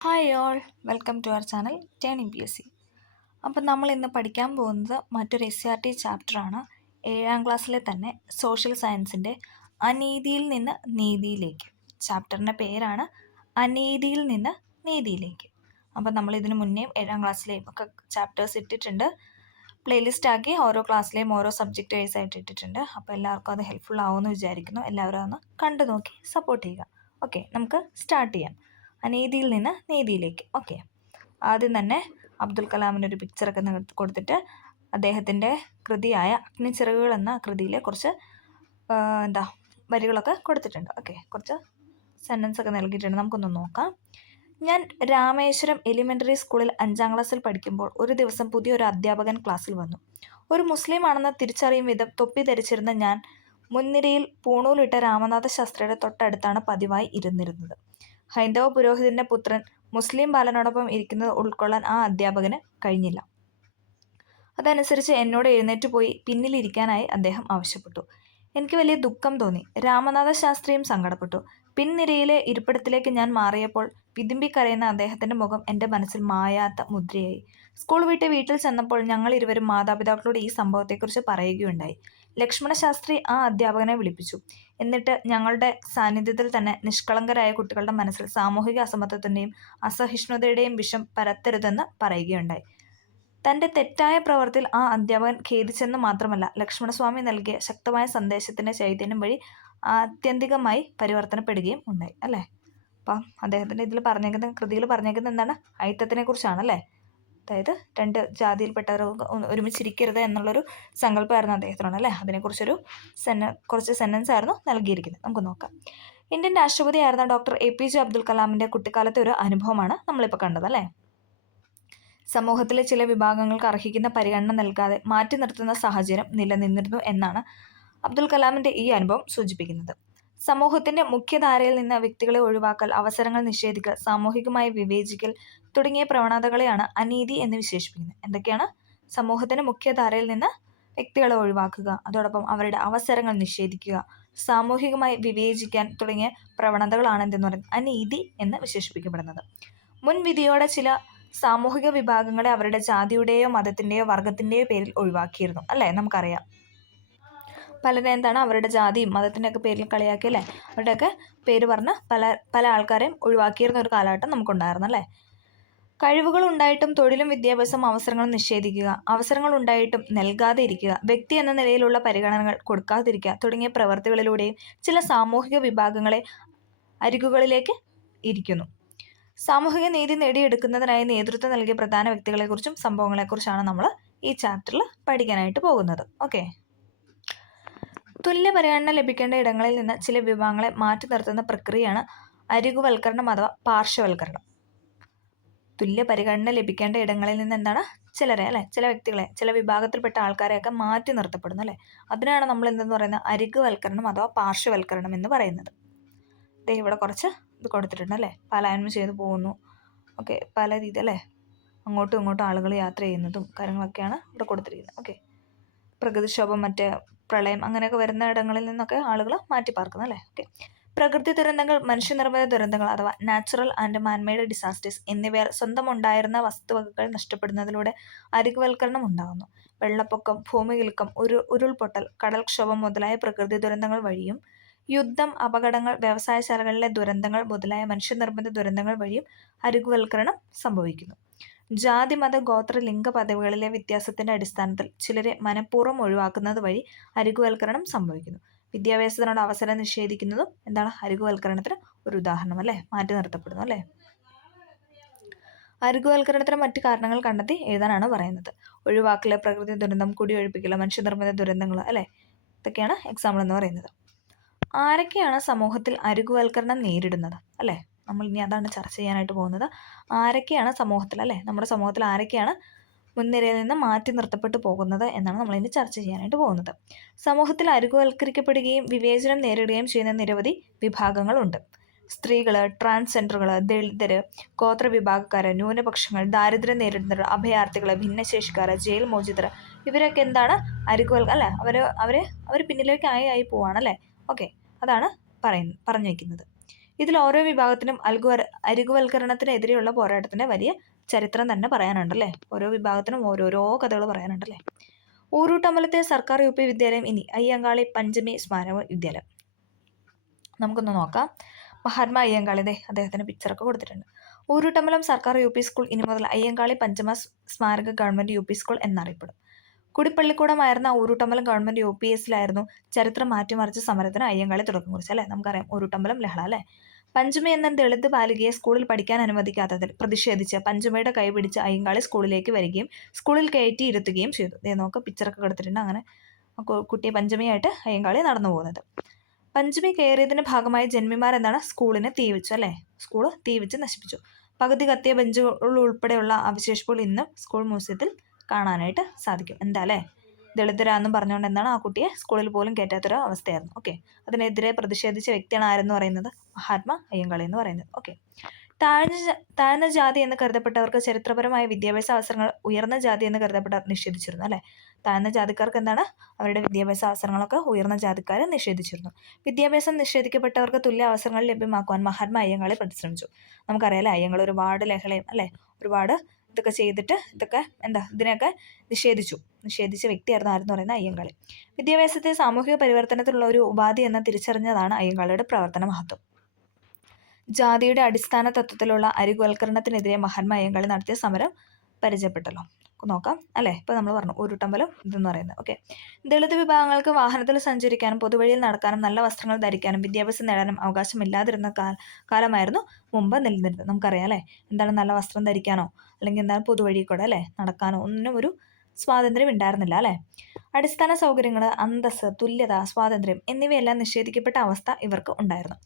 Hi all, welcome to our channel turning PSC. അപ്പം നമ്മൾ ഇന്ന് പഠിക്കാൻ പോകുന്നത് മറ്റൊരു SCRT ചാപ്റ്ററാണ്. 7ാം ക്ലാസ്സിലെ തന്നെ സോഷ്യൽ സയൻസിൻ്റെ അനീതിയിൽ നിന്ന് നീതിയിലേക്ക്. ചാപ്റ്ററിൻ്റെ പേരാണ് അനീതിയിൽ നിന്ന് നീതിയിലേക്ക്. അപ്പം നമ്മൾ ഇതിനു മുന്നേയും 7ാം ക്ലാസ്സിലെയും ഒക്കെ ചാപ്റ്റേഴ്സ് ഇട്ടിട്ടുണ്ട്. പ്ലേലിസ്റ്റ് ആക്കി ഓരോ ക്ലാസ്സിലെയും ഓരോ സബ്ജക്റ്റ് വൈസ് ആയിട്ട് ഇട്ടിട്ടുണ്ട്. അപ്പോൾ എല്ലാവർക്കും അത് ഹെൽപ്ഫുൾ ആവുമെന്ന് വിചാരിക്കുന്നു. എല്ലാവരും അതൊന്ന് കണ്ടു നോക്കി സപ്പോർട്ട് ചെയ്യുക. ഓക്കെ, നമുക്ക് സ്റ്റാർട്ട് ചെയ്യാം. അനീതിയിൽ നിന്ന് നീതിയിലേക്ക്. ഓക്കെ, ആദ്യം തന്നെ അബ്ദുൽ കലാമിൻ്റെ ഒരു പിക്ചറൊക്കെ കൊടുത്തിട്ട് അദ്ദേഹത്തിൻ്റെ കൃതിയായ അഗ്നിച്ചിറകുകൾ എന്ന കൃതിയിലെ കുറച്ച് വരികളൊക്കെ കൊടുത്തിട്ടുണ്ട്. ഓക്കെ, കുറച്ച് സെൻറ്റൻസ് ഒക്കെ നൽകിയിട്ടുണ്ട്. നമുക്കൊന്ന് നോക്കാം. ഞാൻ രാമേശ്വരം എലിമെൻ്ററി സ്കൂളിൽ 5ാം ക്ലാസ്സിൽ പഠിക്കുമ്പോൾ ഒരു ദിവസം പുതിയൊരു അധ്യാപകൻ ക്ലാസ്സിൽ വന്നു. ഒരു മുസ്ലിം ആണെന്ന് തിരിച്ചറിയും വിധം തൊപ്പി ധരിച്ചിരുന്ന ഞാൻ മുൻനിരയിൽ പൂണൂലിട്ട രാമനാഥ ശാസ്ത്രിയുടെ തൊട്ടടുത്താണ് പതിവായി ഇരുന്നിരുന്നത്. ഹൈന്ദവ പുരോഹിതന്റെ പുത്രൻ മുസ്ലിം ബാലനോടൊപ്പം ഇരിക്കുന്നത് ഉൾക്കൊള്ളാൻ ആ അധ്യാപകന് കഴിഞ്ഞില്ല. അതനുസരിച്ച് എന്നോട് എഴുന്നേറ്റ് പോയി പിന്നിലിരിക്കാനായി അദ്ദേഹം ആവശ്യപ്പെട്ടു. എനിക്ക് വലിയ ദുഃഖം തോന്നി. രാമനാഥ ശാസ്ത്രിയും സങ്കടപ്പെട്ടു. പിൻനിരയിലെ ഇരിപ്പിടത്തിലേക്ക് ഞാൻ മാറിയപ്പോൾ വിതുമ്പിക്കരയുന്ന അദ്ദേഹത്തിന്റെ മുഖം എൻ്റെ മനസ്സിൽ മായാത്ത മുദ്രയായി. സ്കൂൾ വിട്ട് വീട്ടിൽ ചെന്നപ്പോൾ ഞങ്ങൾ ഇരുവരും മാതാപിതാക്കളോട് ഈ സംഭവത്തെക്കുറിച്ച് പറയുകയുണ്ടായി. ലക്ഷ്മണശാസ്ത്രി ആ അധ്യാപകനെ വിളിപ്പിച്ചു. എന്നിട്ട് ഞങ്ങളുടെ സാന്നിധ്യത്തിൽ തന്നെ നിഷ്കളങ്കരായ കുട്ടികളുടെ മനസ്സിൽ സാമൂഹിക അസമത്വത്തിൻ്റെയും അസഹിഷ്ണുതയുടെയും വിഷം പരത്തരുതെന്ന് പറയുകയുണ്ടായി. തൻ്റെ തെറ്റായ പ്രവൃത്തിയിൽ ആ അധ്യാപകൻ ഖേദിച്ചെന്ന് മാത്രമല്ല, ലക്ഷ്മണസ്വാമി നൽകിയ ശക്തമായ സന്ദേശത്തിൻ്റെ ചൈതന്യം വഴി ആത്യന്തികമായി പരിവർത്തനപ്പെടുകയും ഉണ്ടായി. അല്ലേ? അപ്പം അദ്ദേഹത്തിൻ്റെ ഇതിൽ പറഞ്ഞേക്കുന്ന കൃതിയിൽ പറഞ്ഞേക്കുന്നത് എന്താണ്? അയിത്തത്തിനെ കുറിച്ചാണല്ലേ. അതായത് രണ്ട് ജാതിയിൽപ്പെട്ടവർ ഒരുമിച്ചിരിക്കരുത് എന്നുള്ളൊരു സങ്കല്പമായിരുന്നു അദ്ദേഹത്തിനാണ് അല്ലേ. അതിനെക്കുറിച്ചൊരു കുറച്ച് സെൻറ്റൻസ് ആയിരുന്നു നൽകിയിരിക്കുന്നത്. നമുക്ക് നോക്കാം. ഇന്ത്യൻ രാഷ്ട്രപതിയായിരുന്ന ഡോക്ടർ APJ അബ്ദുൽ കലാമിൻ്റെ കുട്ടിക്കാലത്തെ ഒരു അനുഭവമാണ് നമ്മളിപ്പോൾ കണ്ടത് അല്ലേ. സമൂഹത്തിലെ ചില വിഭാഗങ്ങൾക്ക് അർഹിക്കുന്ന പരിഗണന നൽകാതെ മാറ്റി നിർത്തുന്ന സാഹചര്യം നിലനിന്നിരുന്നു എന്നാണ് അബ്ദുൽ കലാമിൻ്റെ ഈ അനുഭവം സൂചിപ്പിക്കുന്നത്. സമൂഹത്തിൻ്റെ മുഖ്യധാരയിൽ നിന്ന് വ്യക്തികളെ ഒഴിവാക്കൽ, അവസരങ്ങൾ നിഷേധിക്കൽ, സാമൂഹികമായി വിവേചിക്കൽ തുടങ്ങിയ പ്രവണതകളെയാണ് അനീതി എന്ന് വിശേഷിപ്പിക്കുന്നത്. എന്തൊക്കെയാണ്? സമൂഹത്തിൻ്റെ മുഖ്യധാരയിൽ നിന്ന് വ്യക്തികളെ ഒഴിവാക്കുക, അതോടൊപ്പം അവരുടെ അവസരങ്ങൾ നിഷേധിക്കുക, സാമൂഹികമായി വിവേചിക്കാൻ തുടങ്ങിയ പ്രവണതകളാണ് എന്തെന്ന് പറയുന്നത് അനീതി എന്ന് വിശേഷിപ്പിക്കപ്പെടുന്നത്. മുൻവിധിയോടെ ചില സാമൂഹിക വിഭാഗങ്ങളെ അവരുടെ ജാതിയുടെയോ മതത്തിൻ്റെയോ വർഗത്തിൻ്റെയോ പേരിൽ ഒഴിവാക്കിയിരുന്നു അല്ലേ. നമുക്കറിയാം പലരെ അവരുടെ ജാതിയും മതത്തിൻ്റെയൊക്കെ പേരിൽ കളിയാക്കി അല്ലേ. അവരുടെയൊക്കെ പേര് പറഞ്ഞ് പല ആൾക്കാരെയും ഒഴിവാക്കിയിരുന്ന ഒരു കാലഘട്ടം നമുക്കുണ്ടായിരുന്നു അല്ലേ. കഴിവുകൾ ഉണ്ടായിട്ടും തൊഴിലും വിദ്യാഭ്യാസം അവസരങ്ങളും നിഷേധിക്കുക, അവസരങ്ങൾ ഉണ്ടായിട്ടും നൽകാതെ ഇരിക്കുക, വ്യക്തി എന്ന നിലയിലുള്ള പരിഗണനകൾ കൊടുക്കാതിരിക്കുക തുടങ്ങിയ പ്രവൃത്തികളിലൂടെയും ചില സാമൂഹിക വിഭാഗങ്ങളെ അരികുകളിലേക്ക് ഇരിക്കുന്നു. സാമൂഹിക നീതി നേടിയെടുക്കുന്നതിനായി നേതൃത്വം നൽകിയ പ്രധാന വ്യക്തികളെക്കുറിച്ചും സംഭവങ്ങളെക്കുറിച്ചാണ് നമ്മൾ ഈ ചാപ്റ്ററിൽ പഠിക്കാനായിട്ട് പോകുന്നത്. ഓക്കെ, തുല്യ പരിഗണന ലഭിക്കേണ്ട ഇടങ്ങളിൽ നിന്ന് ചില വിഭാഗങ്ങളെ മാറ്റി നിർത്തുന്ന പ്രക്രിയയാണ് അരികുവൽക്കരണം അഥവാ പാർശ്വവൽക്കരണം. തുല്യ പരിഗണന ലഭിക്കേണ്ട ഇടങ്ങളിൽ നിന്ന് ചിലരെ അല്ലെ, ചില വ്യക്തികളെ, ചില വിഭാഗത്തിൽപ്പെട്ട ആൾക്കാരെയൊക്കെ മാറ്റി നിർത്തപ്പെടുന്നു അല്ലേ. അതിനാണ് നമ്മൾ എന്തെന്ന് പറയുന്നത് അരികുവൽക്കരണം അഥവാ പാർശ്വവൽക്കരണം എന്ന് പറയുന്നത്. ഇവിടെ കുറച്ച് ഇത് കൊടുത്തിട്ടുണ്ട് അല്ലേ. പലായനം ചെയ്തു പോകുന്നു. ഓക്കെ, പല രീതി അല്ലേ, അങ്ങോട്ടും ഇങ്ങോട്ടും ആളുകൾ യാത്ര ചെയ്യുന്നതും കാര്യങ്ങളൊക്കെയാണ് ഇവിടെ കൊടുത്തിരിക്കുന്നത്. ഓക്കെ, പ്രകൃതിക്ഷോഭം, മറ്റേ പ്രളയം അങ്ങനെയൊക്കെ വരുന്ന ഇടങ്ങളിൽ നിന്നൊക്കെ ആളുകൾ മാറ്റി പാർക്കുന്നു അല്ലേ. ഓക്കെ, പ്രകൃതി ദുരന്തങ്ങൾ, മനുഷ്യനിർമ്മിത ദുരന്തങ്ങൾ അഥവാ നാച്ചുറൽ ആൻഡ് മാൻമെയ്ഡ് ഡിസാസ്റ്റേഴ്സ് എന്നിവയാൽ സ്വന്തം ഉണ്ടായിരുന്ന വസ്തുവകകൾ നഷ്ടപ്പെടുന്നതിലൂടെ അരികുവൽക്കരണം ഉണ്ടാകുന്നു. വെള്ളപ്പൊക്കം, ഭൂമികുലുക്കം, ഉരുൾപൊട്ടൽ, കടൽക്ഷോഭം മുതലായ പ്രകൃതി ദുരന്തങ്ങൾ വഴിയും യുദ്ധം, അപകടങ്ങൾ, വ്യവസായശാലകളിലെ ദുരന്തങ്ങൾ മുതലായ മനുഷ്യനിർമ്മിത ദുരന്തങ്ങൾ വഴിയും അരികുവൽക്കരണം സംഭവിക്കുന്നു. ജാതി, മത, ഗോത്ര, ലിംഗ പദവികളിലെ വ്യത്യാസത്തിന്റെ അടിസ്ഥാനത്തിൽ ചിലരെ മനഃപൂർവ്വം ഒഴിവാക്കുന്നത് വഴി അരികുവൽക്കരണം സംഭവിക്കുന്നു. വിദ്യാഭ്യാസത്തിനോട് അവസരം നിഷേധിക്കുന്നതും അരികുവൽക്കരണത്തിന് ഒരു ഉദാഹരണം അല്ലേ. മാറ്റി നിർത്തപ്പെടുന്നു അല്ലേ. അരികുവൽക്കരണത്തിന് മറ്റു കാരണങ്ങൾ കണ്ടെത്തി എഴുതാനാണ് പറയുന്നത്. ഒഴിവാക്കല്, പ്രകൃതി ദുരന്തം, കുടിയൊഴിപ്പിക്കല്, മനുഷ്യനിർമ്മിത ദുരന്തങ്ങൾ അല്ലേ. ഇതൊക്കെയാണ് എക്സാമ്പിൾ എന്ന് പറയുന്നത്. ആരൊക്കെയാണ് സമൂഹത്തിൽ അരികുവൽക്കരണം നേരിടുന്നത് അല്ലേ. നമ്മൾ ഇനി അതാണ് ചർച്ച ചെയ്യാനായിട്ട് പോകുന്നത്. ആരൊക്കെയാണ് സമൂഹത്തിൽ അല്ലേ, നമ്മുടെ സമൂഹത്തിൽ ആരൊക്കെയാണ് മുൻനിരയിൽ നിന്ന് മാറ്റി നിർത്തപ്പെട്ടു പോകുന്നത് എന്നാണ് നമ്മളിനി ചർച്ച ചെയ്യാനായിട്ട് പോകുന്നത്. സമൂഹത്തിൽ അരികുവൽക്കരിക്കപ്പെടുകയും വിവേചനം നേരിടുകയും ചെയ്യുന്ന നിരവധി വിഭാഗങ്ങളുണ്ട്. സ്ത്രീകൾ, ട്രാൻസ്ജെൻഡറുകൾ, ദളിതർ, ഗോത്രവിഭാഗക്കാർ, ന്യൂനപക്ഷങ്ങൾ, ദാരിദ്ര്യം നേരിടുന്നവർ, അഭയാർത്ഥികൾ, ഭിന്നശേഷിക്കാർ, ജയിൽ മോചിതർ, ഇവരൊക്കെ അല്ലേ, അവർ പിന്നിലേക്ക് ആയി പോവാണല്ലേ. ഓക്കെ, അതാണ് പറഞ്ഞു വയ്ക്കുന്നത്. ഇതിൽ ഓരോ വിഭാഗത്തിനും അരികുവൽക്കരണത്തിനെതിരെയുള്ള പോരാട്ടത്തിന്റെ വലിയ ചരിത്രം തന്നെ പറയാനുണ്ടല്ലേ. ഓരോ വിഭാഗത്തിനും ഓരോരോ കഥകൾ പറയാനുണ്ടല്ലേ. ഊരൂട്ടമ്പലത്തെ സർക്കാർ യു പി വിദ്യാലയം ഇനി അയ്യങ്കാളി പഞ്ചമി സ്മാരക വിദ്യാലയം. നമുക്കൊന്ന് നോക്കാം. മഹാത്മാ അയ്യങ്കാളി, അദ്ദേഹത്തിന് പിക്ചറൊക്കെ കൊടുത്തിട്ടുണ്ട്. ഊരൂട്ടമ്പലം സർക്കാർ യു പി സ്കൂൾ ഇനി മുതൽ അയ്യങ്കാളി പഞ്ചമ സ്മാരക ഗവൺമെന്റ് യു പി സ്കൂൾ എന്നറിയപ്പെടും. കുടിപ്പള്ളിക്കൂടമായിരുന്ന ഊരൂട്ടമ്പലം ഗവൺമെന്റ് യു പി എസിലായിരുന്നു ചരിത്രം മാറ്റിമറിച്ച സമരത്തിന് അയ്യങ്കാളി തുടക്കം കുറിച്ചു അല്ലേ. നമുക്കറിയാം ഊരൂട്ടമ്പലം ലഹള അല്ലേ. പഞ്ചമി എന്ന ദളിത് ബാലികയെ സ്കൂളിൽ പഠിക്കാൻ അനുവദിക്കാത്തതിൽ പ്രതിഷേധിച്ച് പഞ്ചമിയുടെ കൈ പിടിച്ച് അയ്യങ്കാളി സ്കൂളിലേക്ക് വരികയും സ്കൂളിൽ കയറ്റിയിരുത്തുകയും ചെയ്തു. നമുക്ക് പിക്ചറൊക്കെ കൊടുത്തിട്ടുണ്ട്. അങ്ങനെ കുട്ടിയെ പഞ്ചമിയായിട്ട് അയ്യങ്കാളി നടന്നു പോകുന്നത്. പഞ്ചമി കയറിയതിന്റെ ഭാഗമായി ജന്മിമാർ എന്താണ് സ്കൂളിനെ തീവച്ചു അല്ലേ. സ്കൂള് തീവച്ച് നശിപ്പിച്ചു. പകുതി കത്തിയ ബെഞ്ചുകൾ ഉൾപ്പെടെയുള്ള അവശേഷിപ്പുകൾ ഇന്നും സ്കൂൾ മ്യൂസിയത്തിൽ കാണാനായിട്ട് സാധിക്കും. എന്താ അല്ലേ, ദളിതരാന്നും പറഞ്ഞുകൊണ്ട് എന്താണ് ആ കുട്ടിയെ സ്കൂളിൽ പോലും കയറ്റാത്തൊരു അവസ്ഥയായിരുന്നു. ഓക്കെ, അതിനെതിരെ പ്രതിഷേധിച്ച വ്യക്തിയാണ് ആരെന്ന് പറയുന്നത്, മഹാത്മാ അയ്യങ്കാളി എന്ന് പറയുന്നത്. ഓക്കെ, താഴ്ന്ന ജാതി എന്ന് കരുതപ്പെട്ടവർക്ക് ചരിത്രപരമായ വിദ്യാഭ്യാസ അവസരങ്ങൾ ഉയർന്ന ജാതി എന്ന് കരുതപ്പെട്ടവർ നിഷേധിച്ചിരുന്നു അല്ലേ. താഴ്ന്ന ജാതിക്കാർക്ക് എന്താണ് അവരുടെ വിദ്യാഭ്യാസ അവസരങ്ങളൊക്കെ ഉയർന്ന ജാതിക്കാർ നിഷേധിച്ചിരുന്നു. വിദ്യാഭ്യാസം നിഷേധിക്കപ്പെട്ടവർക്ക് തുല്യ അവസരങ്ങൾ ലഭ്യമാക്കുവാൻ മഹാത്മാ അയ്യങ്കാളി പരിശ്രമിച്ചു. നമുക്കറിയാലേ, അയ്യങ്കാളി ഒരുപാട് ലഹളയും അല്ലേ, ഒരുപാട് ഇതൊക്കെ ചെയ്തിട്ട് ഇതിനെയൊക്കെ നിഷേധിച്ച വ്യക്തിയായിരുന്നു ആരെന്ന് പറയുന്ന അയ്യങ്കാളി. വിദ്യാഭ്യാസത്തെ സാമൂഹിക പരിവർത്തനത്തിലുള്ള ഒരു ഉപാധി എന്ന് തിരിച്ചറിഞ്ഞതാണ് അയ്യങ്കാളിയുടെ പ്രവർത്തന മഹത്വം. ജാതിയുടെ അടിസ്ഥാന തത്വത്തിലുള്ള അരികുവൽക്കരണത്തിനെതിരെ മഹാത്മാ അയ്യങ്കാളി നടത്തിയ സമരം പരിചയപ്പെട്ടല്ലോ. നോക്കാം അല്ലേ. ഇപ്പോൾ നമ്മൾ പറഞ്ഞു ഊരൂട്ടമ്പലം ഇതെന്ന് പറയുന്നത്. ഓക്കെ, ദളിത് വിഭാഗങ്ങൾക്ക് വാഹനത്തിൽ സഞ്ചരിക്കാനും പൊതുവഴിയിൽ നടക്കാനും നല്ല വസ്ത്രങ്ങൾ ധരിക്കാനും വിദ്യാഭ്യാസം നേടാനും അവകാശമില്ലാതിരുന്ന കാലമായിരുന്നു മുമ്പ് നിലനിന്നിരുന്നത്. നമുക്കറിയാം അല്ലേ, എന്താണ് നല്ല വസ്ത്രം ധരിക്കാനോ അല്ലെങ്കിൽ എന്താണ് പൊതുവഴി കൂടെ അല്ലേ നടക്കാനോ ഒന്നും ഒരു സ്വാതന്ത്ര്യം ഉണ്ടായിരുന്നില്ല അല്ലേ. അടിസ്ഥാന സൗകര്യങ്ങൾ, അന്തസ്സ്, തുല്യത, സ്വാതന്ത്ര്യം എന്നിവയെല്ലാം നിഷേധിക്കപ്പെട്ട അവസ്ഥ ഇവർക്ക് ഉണ്ടായിരുന്നു.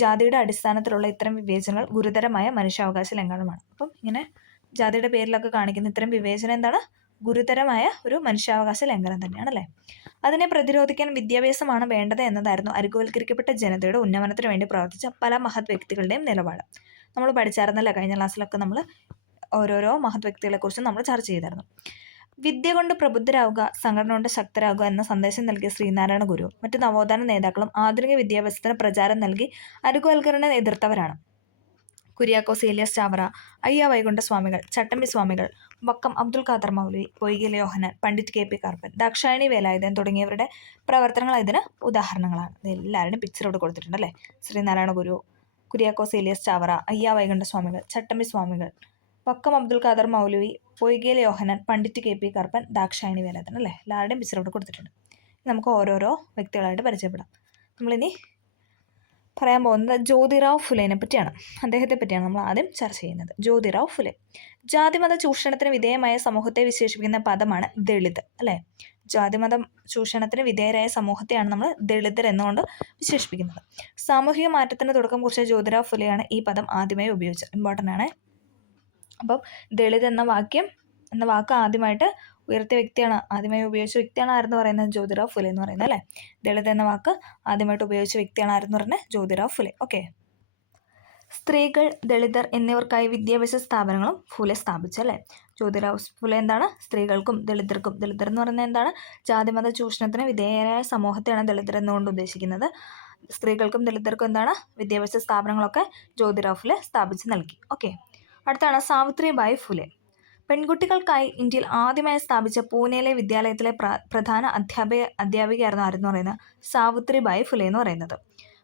ജാതിയുടെ അടിസ്ഥാനത്തിലുള്ള ഇത്തരം വിവേചനങ്ങൾ ഗുരുതരമായ മനുഷ്യാവകാശ ലംഘനമാണ്. അപ്പം ഇങ്ങനെ ജാതിയുടെ പേരിലൊക്കെ കാണിക്കുന്ന ഇത്തരം വിവേചനം എന്താണ്, ഗുരുതരമായ ഒരു മനുഷ്യാവകാശ ലംഘനം തന്നെയാണല്ലേ. അതിനെ പ്രതിരോധിക്കാൻ വിദ്യാഭ്യാസമാണ് വേണ്ടത് എന്നതായിരുന്നു അരികുവൽക്കരിക്കപ്പെട്ട ജനതയുടെ ഉന്നമനത്തിന് വേണ്ടി പ്രവർത്തിച്ച പല മഹത് വ്യക്തികളുടെയും നിലപാട്. നമ്മൾ പഠിച്ചായിരുന്നല്ലോ കഴിഞ്ഞ ക്ലാസ്സിലൊക്കെ. നമ്മൾ ഓരോരോ മഹത് വ്യക്തികളെക്കുറിച്ചും നമ്മൾ ചർച്ച ചെയ്തായിരുന്നു. വിദ്യ കൊണ്ട് പ്രബുദ്ധരാകുക, സംഘടന കൊണ്ട് ശക്തരാകുക എന്ന സന്ദേശം നൽകിയ ശ്രീനാരായണ ഗുരു മറ്റു നവോത്ഥാന നേതാക്കളും ആധുനിക വിദ്യാഭ്യാസത്തിന് പ്രചാരം നൽകി അരികുവൽക്കരണം എതിർത്തവരാണ്. കുര്യാക്കോസ് ഏലിയാസ് ചാവറ, അയ്യ വൈകുണ്ഠ സ്വാമികൾ, ചട്ടമ്പി സ്വാമികൾ, വക്കം അബ്ദുൽ ഖാദർ മൗലവി, പൊയ്കയിലെ യോഹന്നാൻ, പണ്ഡിറ്റ് കെ.പി. കാർപ്പൻ, ദാക്ഷായണി വേലായുധൻ തുടങ്ങിയവരുടെ പ്രവർത്തനങ്ങൾ ഇതിന് ഉദാഹരണങ്ങളാണ്. എല്ലാവരുടെയും പിക്ചർ ഇവിടെ കൊടുത്തിട്ടുണ്ട് അല്ലേ. ശ്രീനാരായണ ഗുരു, കുര്യാക്കോസ് ഏലിയാസ് ചാവറ, അയ്യ വൈകുണ്ഠ സ്വാമികൾ, ചട്ടമ്പി സ്വാമികൾ, വക്കം അബ്ദുൽ ഖാദർ മൗലവി, പൊയ്കയിലെ യോഹന്നാൻ, പണ്ഡിറ്റ് കെ.പി. കാർപ്പൻ, ദാക്ഷായണി വേലായുധൻ അല്ലേ. എല്ലാവരുടെയും പിക്ചർ ഇവിടെ കൊടുത്തിട്ടുണ്ട്. നമുക്ക് ഓരോരോ വ്യക്തികളായിട്ട് പരിചയപ്പെടാം. നമ്മളിനി പറയാൻ പോകുന്നത് ജ്യോതിറാവ് ഫുലേനെ പറ്റിയാണ്. അദ്ദേഹത്തെ പറ്റിയാണ് നമ്മൾ ആദ്യം ചർച്ച ചെയ്യുന്നത്. ജ്യോതിറാവ് ഫുലെ. ജാതിമത ചൂഷണത്തിന് വിധേയമായ സമൂഹത്തെ വിശേഷിപ്പിക്കുന്ന പദമാണ് ദളിത് അല്ലേ. ജാതിമത ചൂഷണത്തിന് വിധേയരായ സമൂഹത്തെയാണ് നമ്മൾ ദളിതർ എന്നുകൊണ്ട് വിശേഷിപ്പിക്കുന്നത്. സാമൂഹിക മാറ്റത്തിന് തുടക്കം കുറിച്ച ജ്യോതിറാവ് ഫുലെയാണ് ഈ പദം ആദ്യമായി ഉപയോഗിച്ചത്. ഇമ്പോർട്ടൻ്റ് ആണ്. അപ്പം ദളിത് എന്ന വാക്ക് ആദ്യമായിട്ട് ഉയർത്തിയ വ്യക്തിയാണ്, ആദ്യമായി ഉപയോഗിച്ച വ്യക്തിയാണ് ആരെന്ന് പറയുന്നത്, ജ്യോതിറാവ് ഫുലെ എന്ന് പറയുന്നത് അല്ലേ. ദളിത് എന്ന വാക്ക് ആദ്യമായിട്ട് ഉപയോഗിച്ച വ്യക്തിയാണ് ആരെന്ന് പറയുന്നത്, ജ്യോതിറാവ് ഫുലെ. ഓക്കെ, സ്ത്രീകൾ, ദളിതർ എന്നിവർക്കായി വിദ്യാഭ്യാസ സ്ഥാപനങ്ങളും ഫുലെ സ്ഥാപിച്ചു അല്ലേ. ജ്യോതിറാവ് ഫുലെ എന്താണ്, സ്ത്രീകൾക്കും ദളിതർക്കും, ദളിതർ എന്ന് പറയുന്നത് എന്താണ്, ജാതിമത ചൂഷണത്തിന് വിധേയരായ സമൂഹത്തെയാണ് ദളിതർ എന്നുകൊണ്ട് ഉദ്ദേശിക്കുന്നത്. സ്ത്രീകൾക്കും ദളിതർക്കും എന്താണ് വിദ്യാഭ്യാസ സ്ഥാപനങ്ങളൊക്കെ ജ്യോതിറാവ് ഫുലെ സ്ഥാപിച്ച് നൽകി. ഓക്കെ, അടുത്താണ് സാവിത്രിബായി ഫുലെ. പെൺകുട്ടികൾക്കായി ഇന്ത്യയിൽ ആദ്യമായി സ്ഥാപിച്ച പൂനെയിലെ വിദ്യാലയത്തിലെ പ്രധാന അധ്യാപികയായിരുന്നു ആരെന്ന് പറയുന്നത്, സാവിത്രിബായി ഫുലെ എന്ന് പറയുന്നത്.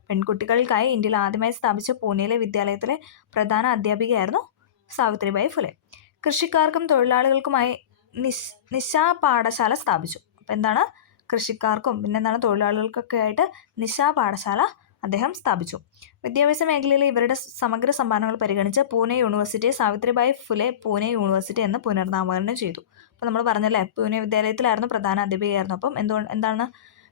പെൺകുട്ടികൾക്കായി ഇന്ത്യയിൽ ആദ്യമായി സ്ഥാപിച്ച പൂനെയിലെ വിദ്യാലയത്തിലെ പ്രധാന അധ്യാപികയായിരുന്നു സാവിത്രിബായി ഫുലെ. കൃഷിക്കാർക്കും തൊഴിലാളികൾക്കുമായി നിശാ പാഠശാല സ്ഥാപിച്ചു. അപ്പം എന്താണ്, കൃഷിക്കാർക്കും പിന്നെന്താണ് തൊഴിലാളികൾക്കൊക്കെ ആയിട്ട് നിശാ പാഠശാല അദ്ദേഹം സ്ഥാപിച്ചു. വിദ്യാഭ്യാസ മേഖലയിലെ ഇവരുടെ സമഗ്ര സംഭാവനകൾ പരിഗണിച്ച് പൂനെ യൂണിവേഴ്സിറ്റിയെ സാവിത്രിബായി ഫുലെ പൂനെ യൂണിവേഴ്സിറ്റി എന്ന് പുനർനാമകരണം ചെയ്തു. അപ്പോൾ നമ്മൾ പറഞ്ഞല്ലേ, പൂനെ വിദ്യാലയത്തിലായിരുന്നു പ്രധാന അധ്യാപികയായിരുന്നു. അപ്പം എന്താണ്